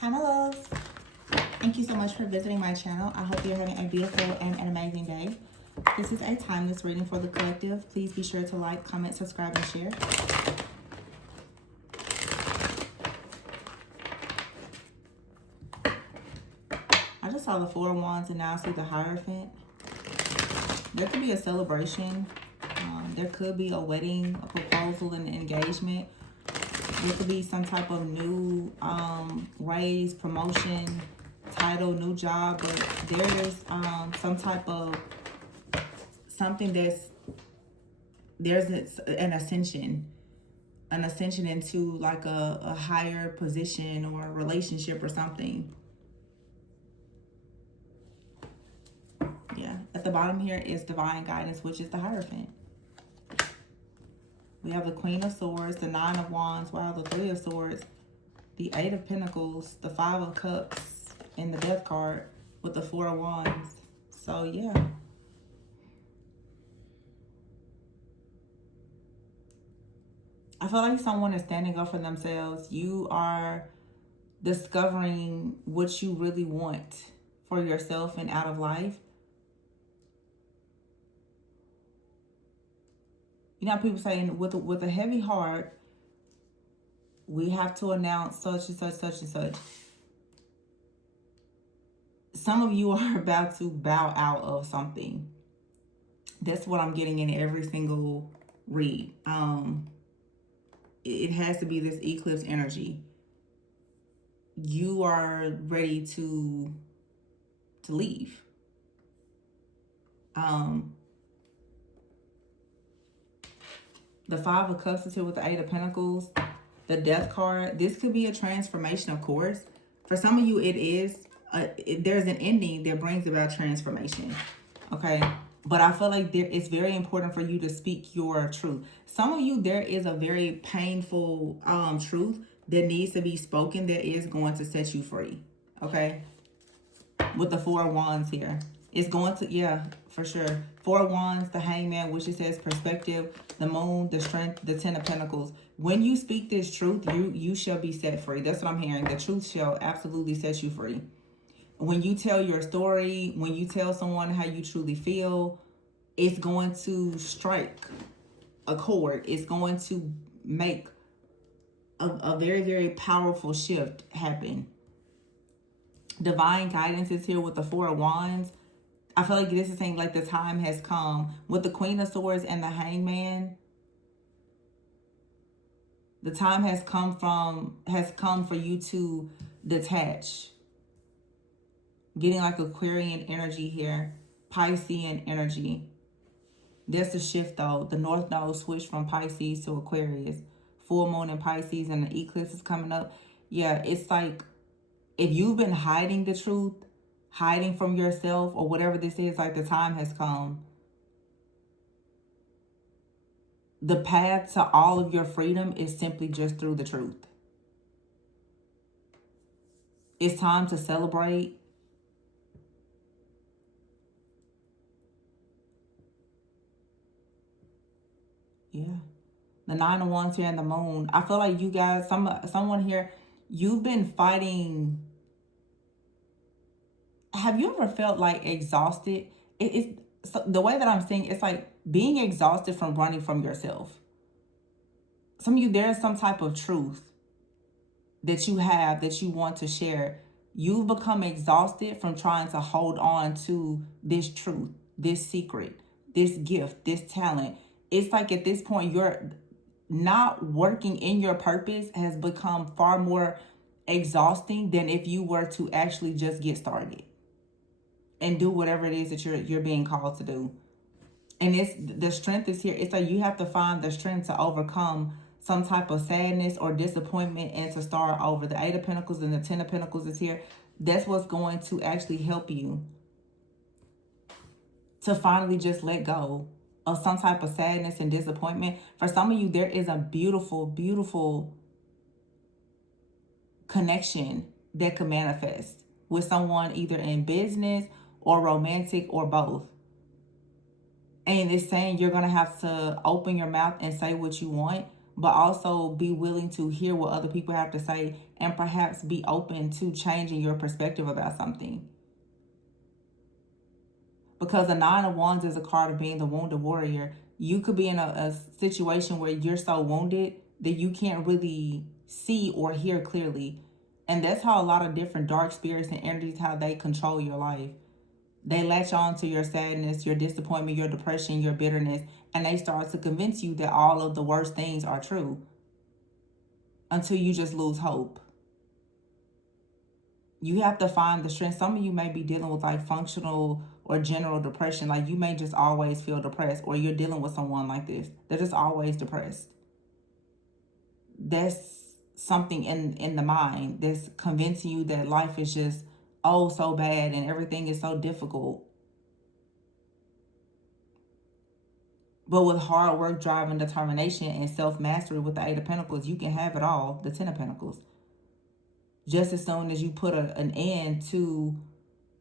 Hi, my loves. Thank you so much for visiting my channel. I hope you're having a beautiful and an amazing day. This is a timeless reading for the collective. Please be sure to like, comment, subscribe, and share. I just saw the Four of Wands and now I see the Hierophant. There could be a celebration. There could be a wedding, a proposal, and an engagement. There could be some type of new raise, promotion, title, new job, but there's some type of something there's an ascension into like a higher position or a relationship or something. Yeah, at the bottom here is divine guidance, which is the Hierophant. We have the Queen of Swords, the Nine of Wands, wow, the Three of Swords, the Eight of Pentacles, the Five of Cups, and the Death card with the Four of Wands. So yeah. I feel like someone is standing up for themselves. You are discovering what you really want for yourself and out of life. You know, people saying with a heavy heart, we have to announce such and such, such and such. Some of you are about to bow out of something. That's what I'm getting in every single read. It has to be this eclipse energy. You are ready to leave. The Five of Cups is here with the Eight of Pentacles. The Death card. This could be a transformation, of course. For some of you, it is. There's an ending that brings about transformation. Okay? But I feel like it's very important for you to speak your truth. Some of you, there is a very painful truth that needs to be spoken that is going to set you free. Okay? With the Four of Wands here. It's going to, yeah, for sure. Four of Wands, the Hangman, which it says perspective, the Moon, the Strength, the Ten of Pentacles. When you speak this truth, you shall be set free. That's what I'm hearing. The truth shall absolutely set you free. When you tell your story, when you tell someone how you truly feel, it's going to strike a chord. It's going to make a very, very powerful shift happen. Divine guidance is here with the Four of Wands. I feel like this is saying like the time has come. With the Queen of Swords and the Hangman, the time has come for you to detach. Getting like Aquarian energy here. Piscean energy. There's a shift though. The North Node switched from Pisces to Aquarius. Full moon in Pisces and the eclipse is coming up. Yeah, it's like if you've been hiding the truth, hiding from yourself or whatever this is, like the time has come. The path to all of your freedom is simply just through the truth. It's time to celebrate. Yeah. The Nine of Wands here and the Moon. I feel like you guys, someone here, you've been fighting. Have you ever felt like exhausted? It's so the way that I'm saying it's like being exhausted from running from yourself. Some of you, there is some type of truth that you have that you want to share. You've become exhausted from trying to hold on to this truth, this secret, this gift, this talent. It's like at this point, you're not working in your purpose has become far more exhausting than if you were to actually just get started and do whatever it is that you're being called to do. And it's the strength is here. It's like you have to find the strength to overcome some type of sadness or disappointment and to start over. The Eight of Pentacles and the Ten of Pentacles is here. That's what's going to actually help you to finally just let go of some type of sadness and disappointment. For some of you, there is a beautiful, beautiful connection that could manifest with someone either in business or romantic or both. And it's saying you're going to have to open your mouth and say what you want, but also be willing to hear what other people have to say and perhaps be open to changing your perspective about something. Because the Nine of Wands is a card of being the wounded warrior. You could be in a situation where you're so wounded that you can't really see or hear clearly. And that's how a lot of different dark spirits and energies, how they control your life. They latch on to your sadness, your disappointment, your depression, your bitterness, and they start to convince you that all of the worst things are true until you just lose hope. You have to find the strength. Some of you may be dealing with like functional or general depression. Like you may just always feel depressed, or you're dealing with someone like this. They're just always depressed. That's something in the mind that's convincing you that life is just, oh, so bad and everything is so difficult. But with hard work, drive, and determination and self-mastery with the Eight of Pentacles, you can have it all, the Ten of Pentacles. Just as soon as you put an end to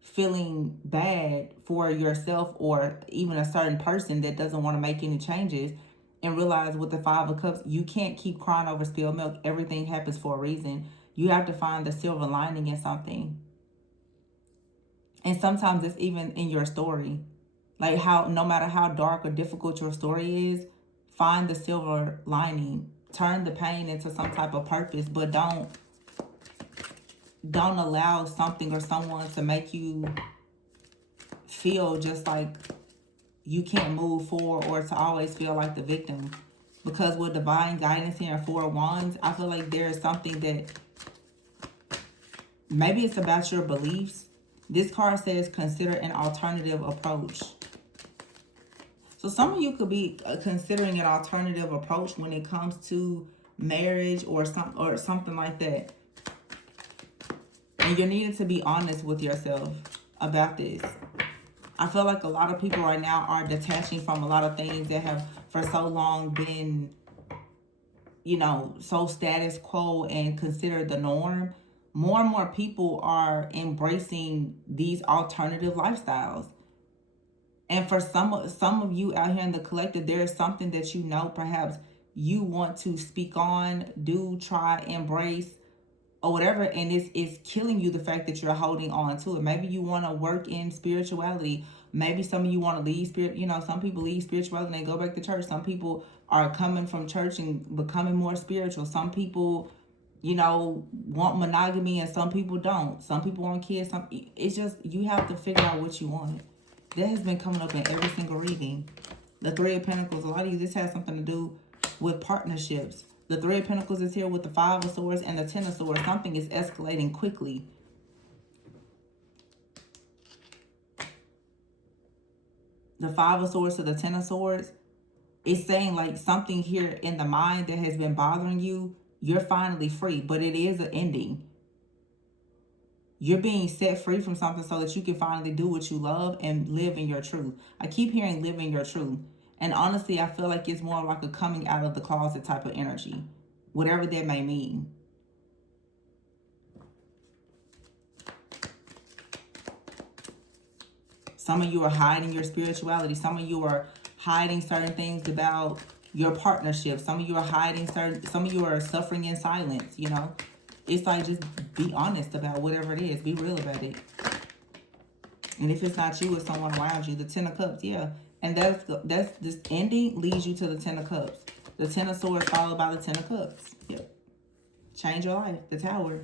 feeling bad for yourself or even a certain person that doesn't want to make any changes, and realize with the Five of Cups, you can't keep crying over spilled milk. Everything happens for a reason. You have to find the silver lining in something. And sometimes it's even in your story. Like how, no matter how dark or difficult your story is, find the silver lining. Turn the pain into some type of purpose, but don't allow something or someone to make you feel just like you can't move forward, or to always feel like the victim. Because with divine guidance here and Four of Wands, I feel like there is something that maybe it's about your beliefs. This card says consider an alternative approach. So some of you could be considering an alternative approach when it comes to marriage or something like that. And you're needing to be honest with yourself about this. I feel like a lot of people right now are detaching from a lot of things that have for so long been, you know, so status quo and considered the norm. More and more people are embracing these alternative lifestyles. And for some of you out here in the collective, there is something that you know perhaps you want to speak on, do, try, embrace, or whatever, and it's killing you, the fact that you're holding on to it. Maybe you want to work in spirituality. Maybe some of you want to leave spirit. You know, some people leave spirituality and they go back to church. Some people are coming from church and becoming more spiritual. Some people, you know, want monogamy and some people don't. Some people want kids. It's just, you have to figure out what you want. That has been coming up in every single reading. The Three of Pentacles, a lot of you, this has something to do with partnerships. The Three of Pentacles is here with the Five of Swords and the Ten of Swords. Something is escalating quickly. The Five of Swords to the Ten of Swords, it's saying like something here in the mind that has been bothering you, you're finally free, but it is an ending. You're being set free from something so that you can finally do what you love and live in your truth. I keep hearing live in your truth. And honestly, I feel like it's more like a coming out of the closet type of energy, whatever that may mean. Some of you are hiding your spirituality. Some of you are hiding certain things about your partnership. Some of you are hiding some of you are suffering in silence, you know. It's like, just be honest about whatever it is. Be real about it. And if it's not you, it's someone around you. The Ten of Cups, yeah. And that's this ending leads you to the Ten of Cups. The Ten of Swords followed by the Ten of Cups. Yep. Change your life. The Tower.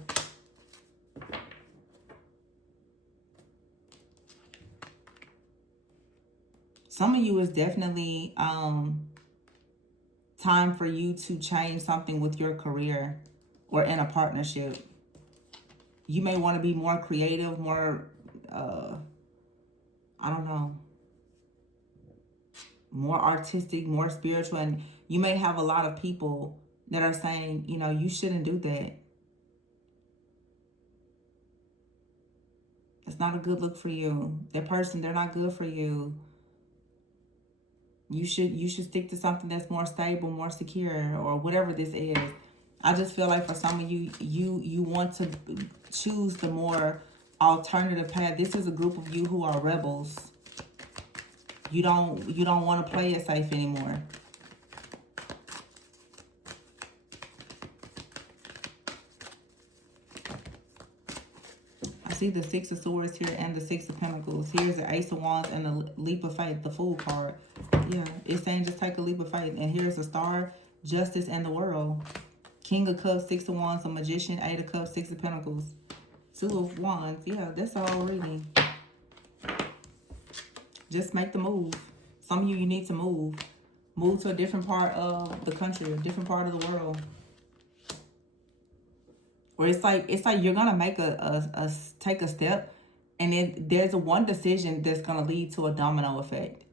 Some of you is definitely time for you to change something with your career or in a partnership. You may want to be more creative, more, I don't know, more artistic, more spiritual. And you may have a lot of people that are saying, you know, you shouldn't do that. It's not a good look for you. That person, they're not good for you. You should stick to something that's more stable, more secure, or whatever this is. I just feel like for some of you, you want to choose the more alternative path. This is a group of you who are rebels. You don't want to play it safe anymore. See the Six of Swords here and the Six of Pentacles. Here's the Ace of Wands and the Leap of Faith, the Fool card. Yeah, it's saying just take a leap of faith. And here's the Star, Justice, and the World. King of Cups, Six of Wands, a Magician, Eight of Cups, Six of Pentacles. Two of Wands. Yeah, that's the whole reading. Just make the move. Some of you need to move. Move to a different part of the country, a different part of the world. Or it's like you're gonna make take a step, and then there's one decision that's gonna lead to a domino effect.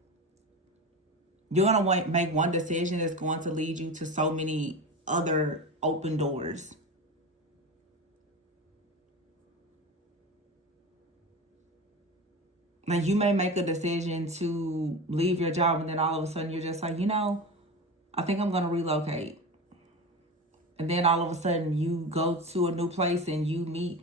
You're gonna make one decision that's going to lead you to so many other open doors. Now you may make a decision to leave your job, and then all of a sudden you're just like, you know, I think I'm gonna relocate. And then all of a sudden you go to a new place and you meet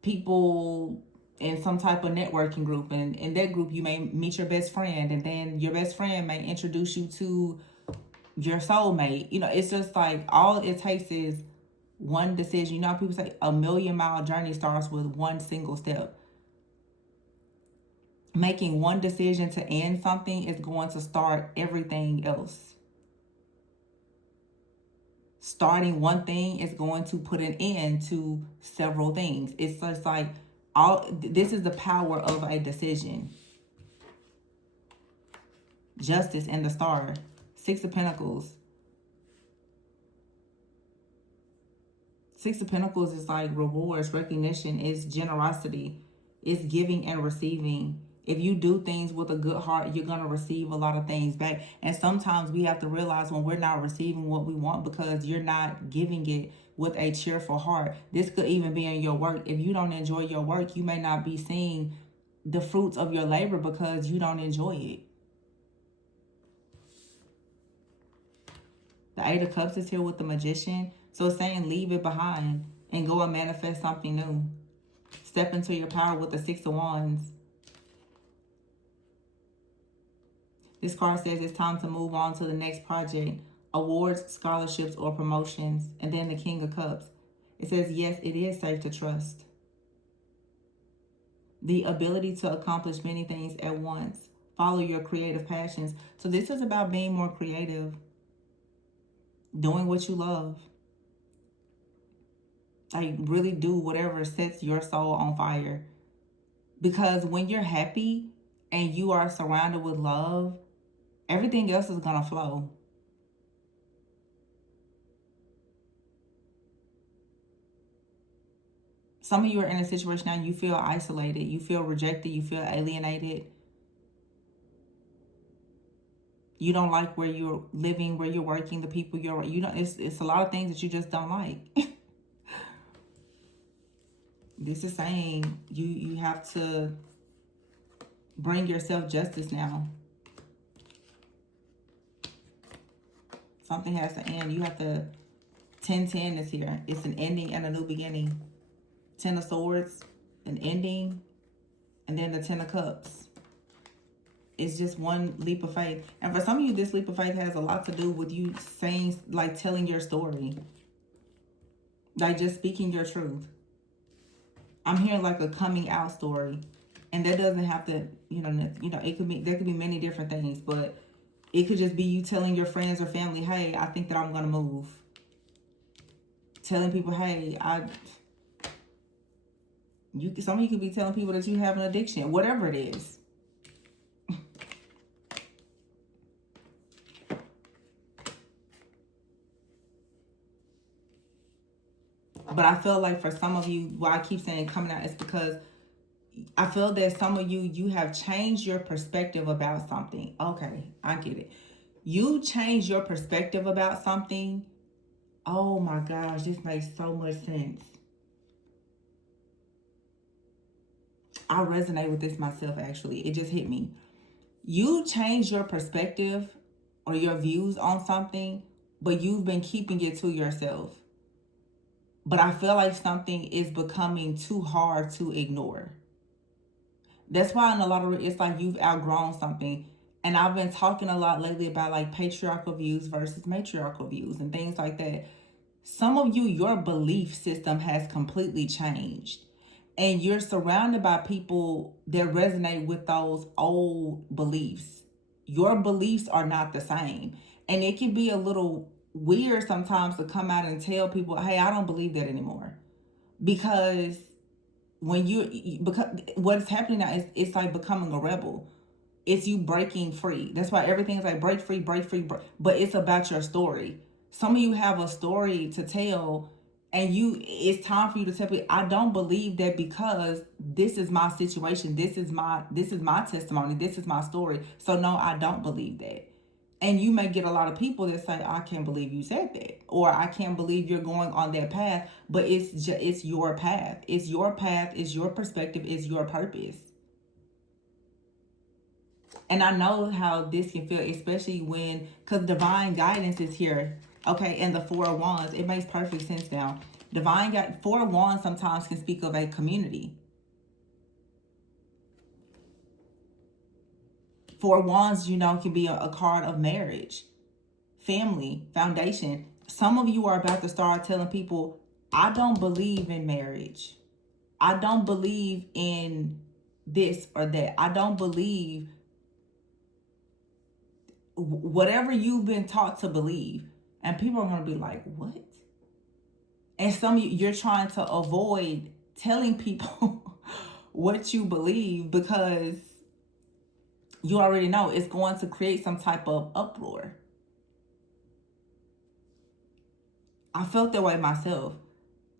people in some type of networking group. And in that group you may meet your best friend. And then your best friend may introduce you to your soulmate. You know, it's just like all it takes is one decision. You know how people say a 1,000,000-mile journey starts with one single step. Making one decision to end something is going to start everything else. Starting one thing is going to put an end to several things. It's just like this is the power of a decision. Justice and the Star. Six of Pentacles. Six of Pentacles is like rewards, recognition, it's generosity, it's giving and receiving. If you do things with a good heart, you're going to receive a lot of things back. And sometimes we have to realize when we're not receiving what we want because you're not giving it with a cheerful heart. This could even be in your work. If you don't enjoy your work, you may not be seeing the fruits of your labor because you don't enjoy it. The Eight of Cups is here with the Magician. So it's saying leave it behind and go and manifest something new. Step into your power with the Six of Wands. This card says it's time to move on to the next project, awards, scholarships, or promotions. And then the King of Cups. It says, yes, it is safe to trust. The ability to accomplish many things at once. Follow your creative passions. So this is about being more creative. Doing what you love. Like really do whatever sets your soul on fire. Because when you're happy and you are surrounded with love, everything else is going to flow. Some of you are in a situation now, you feel isolated, you feel rejected, you feel alienated. You don't like where you're living, where you're working, the people it's a lot of things that you just don't like. This is saying you have to bring yourself justice now. Something has to end. You have to, 10-10 is here. It's an ending and a new beginning. 10 of Swords, an ending, and then the 10 of Cups. It's just one leap of faith. And for some of you, this leap of faith has a lot to do with you saying, like telling your story. Like just speaking your truth. I'm hearing like a coming out story. And that doesn't have to, it could be, there could be many different things, but it could just be you telling your friends or family, hey, I think that I'm going to move. Telling people, hey, some of you could be telling people that you have an addiction, whatever it is. But I feel like for some of you, why I keep saying coming out is because I feel that some of you have changed your perspective about something. Okay, I get it. You change your perspective about something. Oh my gosh, this makes so much sense. I resonate with this myself, actually. It just hit me. You change your perspective or your views on something, but you've been keeping it to yourself. But I feel like something is becoming too hard to ignore. That's why in a lot of it's like you've outgrown something. And I've been talking a lot lately about like patriarchal views versus matriarchal views and things like that. Some of you, your belief system has completely changed. And you're surrounded by people that resonate with those old beliefs. Your beliefs are not the same. And it can be a little weird sometimes to come out and tell people, hey, I don't believe that anymore. Because because what's happening now is it's like becoming a rebel. It's you breaking free. That's why everything is like break free, break free, break. But it's about your story. Some of you have a story to tell, and it's time for you to tell me, I don't believe that because this is my situation, this is my testimony, this is my story. So no, I don't believe that. And you may get a lot of people that say, I can't believe you said that, or I can't believe you're going on that path. But it's your path. It's your path, it's your perspective, it's your purpose. And I know how this can feel, especially because divine guidance is here. Okay, and the Four of Wands, it makes perfect sense now. Four of Wands sometimes can speak of a community. Four of Wands, can be a card of marriage, family, foundation. Some of you are about to start telling people, I don't believe in marriage. I don't believe in this or that. I don't believe whatever you've been taught to believe. And people are going to be like, what? And some of you're trying to avoid telling people what you believe because you already know it's going to create some type of uproar. I felt that way myself.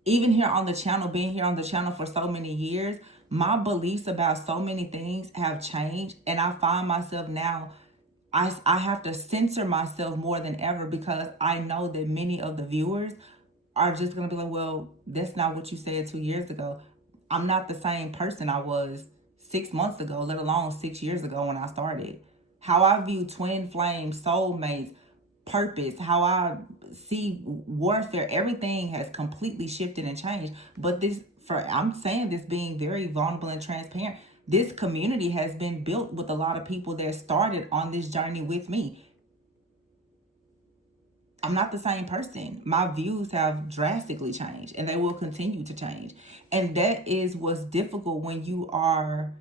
Even here on the channel, being here on the channel for so many years, my beliefs about so many things have changed. And I find myself now, I have to censor myself more than ever because I know that many of the viewers are just going to be like, well, that's not what you said 2 years ago. I'm not the same person I was 6 months ago, let alone 6 years ago when I started. How I view twin flames, soulmates, purpose, how I see warfare, everything has completely shifted and changed. But I'm saying this being very vulnerable and transparent. This community has been built with a lot of people that started on this journey with me. I'm not the same person. My views have drastically changed and they will continue to change. And that is what's difficult when you are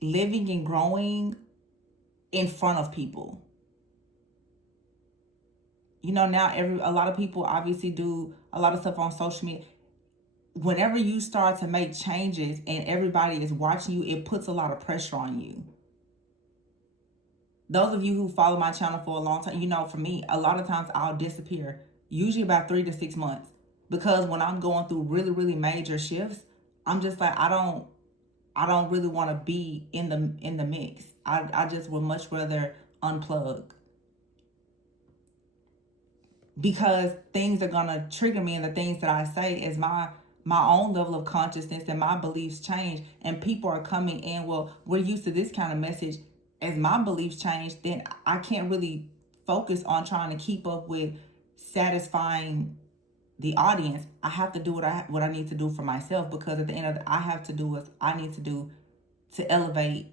living and growing in front of people. Now a lot of people obviously do a lot of stuff on social media. Whenever you start to make changes and everybody is watching you, it puts a lot of pressure on you. Those of you who follow my channel for a long time, for me, a lot of times I'll disappear, usually about 3 to 6 months. Because when I'm going through really, really major shifts, I'm just like, I don't really want to be in the mix. I just would much rather unplug. Because things are gonna trigger me, and the things that I say as my own level of consciousness and my beliefs change, and people are coming in, well, we're used to this kind of message. As my beliefs change, then I can't really focus on trying to keep up with satisfying the audience. I have to do what I need to do for myself, because at the end of I have to do what I need to do to elevate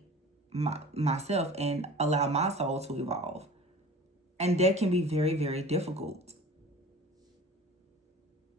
myself and allow my soul to evolve. And that can be very, very difficult.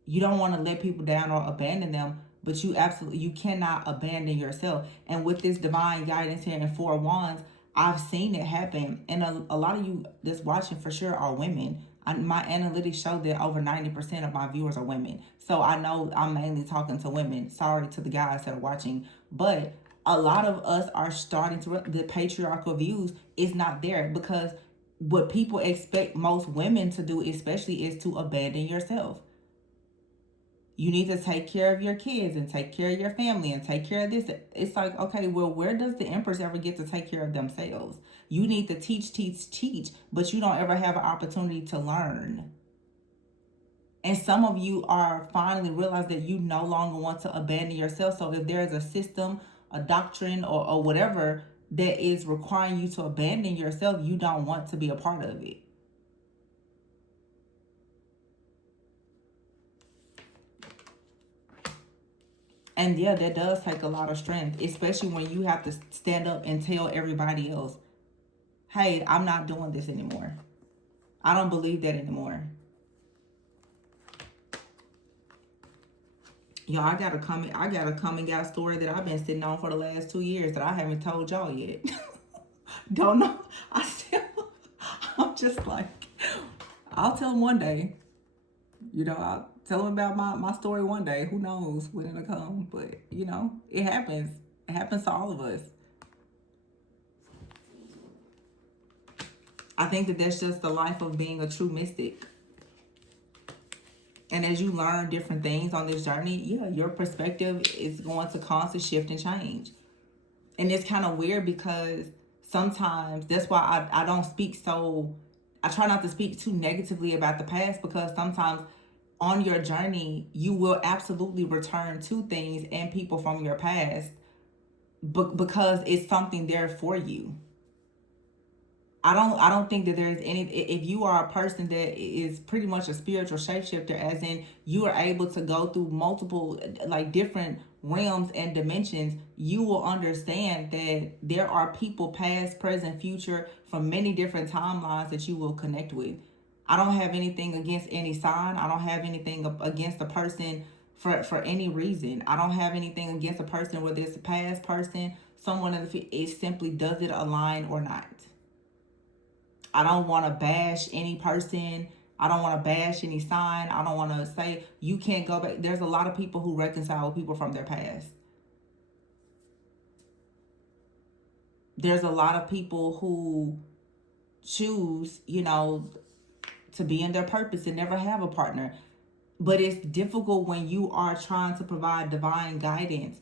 You don't want to let people down or abandon them, but you cannot abandon yourself. And with this divine guidance here in Four Wands, I've seen it happen. And a lot of you that's watching for sure are women. My analytics show that over 90% of my viewers are women. So I know I'm mainly talking to women. Sorry to the guys that are watching. But a lot of us are starting to, the patriarchal views is not there, because what people expect most women to do especially is to abandon yourself. You need to take care of your kids and take care of your family and take care of this. It's like, okay, well, where does the empress ever get to take care of themselves? You need to teach, but you don't ever have an opportunity to learn. And some of you are finally realize that you no longer want to abandon yourself. So if there's a system, a doctrine, or whatever that is requiring you to abandon yourself, you don't want to be a part of it. And yeah, that does take a lot of strength, especially when you have to stand up and tell everybody else, hey, I'm not doing this anymore. I don't believe that anymore. Y'all, I got a coming out story that I've been sitting on for the last 2 years that I haven't told y'all yet. Don't know. I still, I'm just like, I'll tell them one day. I'll tell them about my story one day. Who knows when it'll come? But, it happens. It happens to all of us. I think that that's just the life of being a true mystic. And as you learn different things on this journey, yeah, your perspective is going to constantly shift and change. And it's kind of weird because sometimes that's why I don't speak so, I try not to speak too negatively about the past, because sometimes on your journey, you will absolutely return to things and people from your past because it's something there for you. I don't think that there's any, if you are a person that is pretty much a spiritual shapeshifter, as in you are able to go through multiple, like, different realms and dimensions, you will understand that there are people past, present, future from many different timelines that you will connect with. I don't have anything against any sign. I don't have anything against a person for any reason. I don't have anything against a person, whether it's a past person, someone in the future. It simply, does it align or not? I don't want to bash any person. I don't want to bash any sign. I don't want to say you can't go back. There's a lot of people who reconcile with people from their past. There's a lot of people who choose, to be in their purpose and never have a partner. But it's difficult when you are trying to provide divine guidance.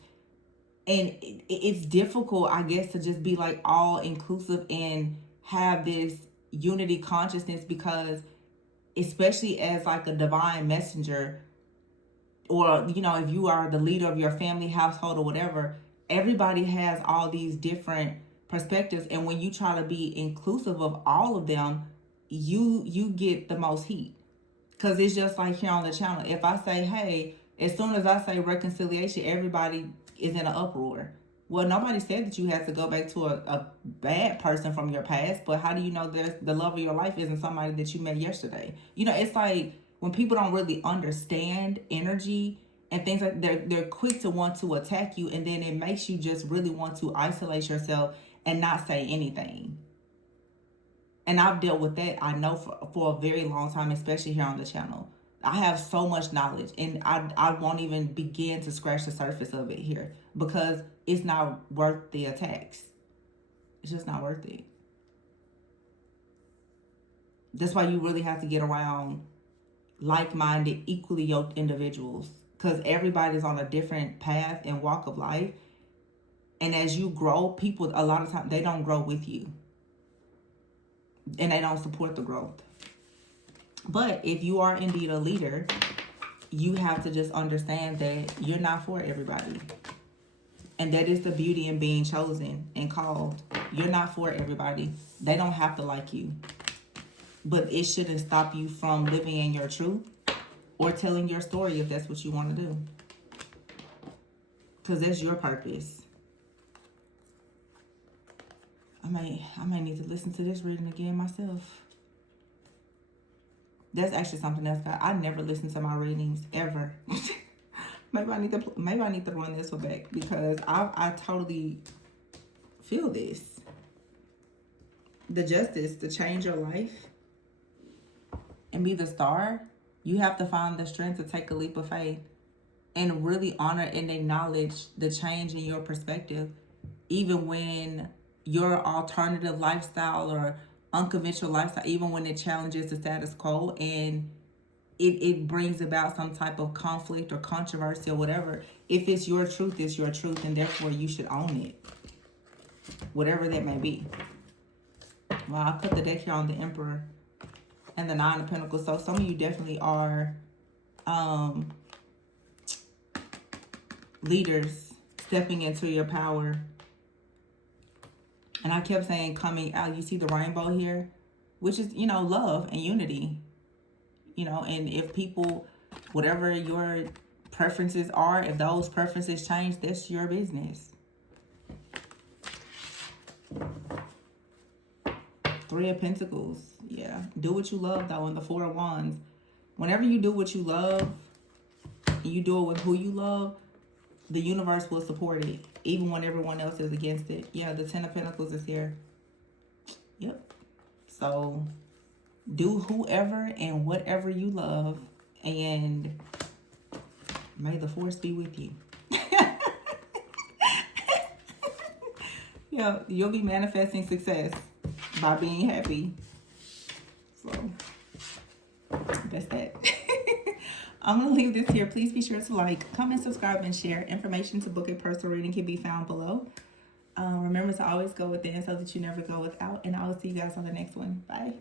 And it's difficult, I guess, to just be like all inclusive and have this unity consciousness, because especially as like a divine messenger, or if you are the leader of your family, household, or whatever, everybody has all these different perspectives, and when you try to be inclusive of all of them, you get the most heat. Because it's just like here on the channel, if I say, hey, as soon as I say reconciliation, everybody is in an uproar. Well, nobody said that you had to go back to a bad person from your past, but how do you know the love of your life isn't somebody that you met yesterday? It's like when people don't really understand energy and things, like they're quick to want to attack you, and then it makes you just really want to isolate yourself and not say anything. And I've dealt with that, I know, for a very long time, especially here on the channel. I have so much knowledge, and I won't even begin to scratch the surface of it here, because it's not worth the attacks. It's just not worth it. That's why you really have to get around like-minded, equally yoked individuals, because everybody's on a different path and walk of life. And as you grow, people, a lot of times, they don't grow with you, and they don't support the growth. But if you are indeed a leader, you have to just understand that you're not for everybody. And that is the beauty in being chosen and called. You're not for everybody. They don't have to like you. But it shouldn't stop you from living in your truth or telling your story if that's what you want to do. Because that's your purpose. I may need to listen to this reading again myself. That's actually something else. I never listen to my readings ever. maybe I need to run this one back, because I totally feel this. The Justice, to change your life and be the star, you have to find the strength to take a leap of faith and really honor and acknowledge the change in your perspective, even when your alternative lifestyle or unconventional lifestyle, even when it challenges the status quo and it brings about some type of conflict or controversy or whatever. If it's your truth, it's your truth, and therefore you should own it, whatever that may be. Well, I put the deck here on the Emperor and the Nine of Pentacles. So some of you definitely are leaders stepping into your power. And I kept saying coming out. You see the rainbow here, which is, love and unity. And if people, whatever your preferences are, if those preferences change, that's your business. Three of Pentacles. Yeah. Do what you love, though, and the Four of Wands. Whenever you do what you love, you do it with who you love, the universe will support it, even when everyone else is against it. Yeah, the Ten of Pentacles is here. Yep. So do whoever and whatever you love, and may the force be with you. Yeah, you'll be manifesting success by being happy. So that's that. I'm going to leave this here. Please be sure to like, comment, subscribe, and share. Information to book a personal reading can be found below. Remember to always go within so that you never go without. And I will see you guys on the next one. Bye.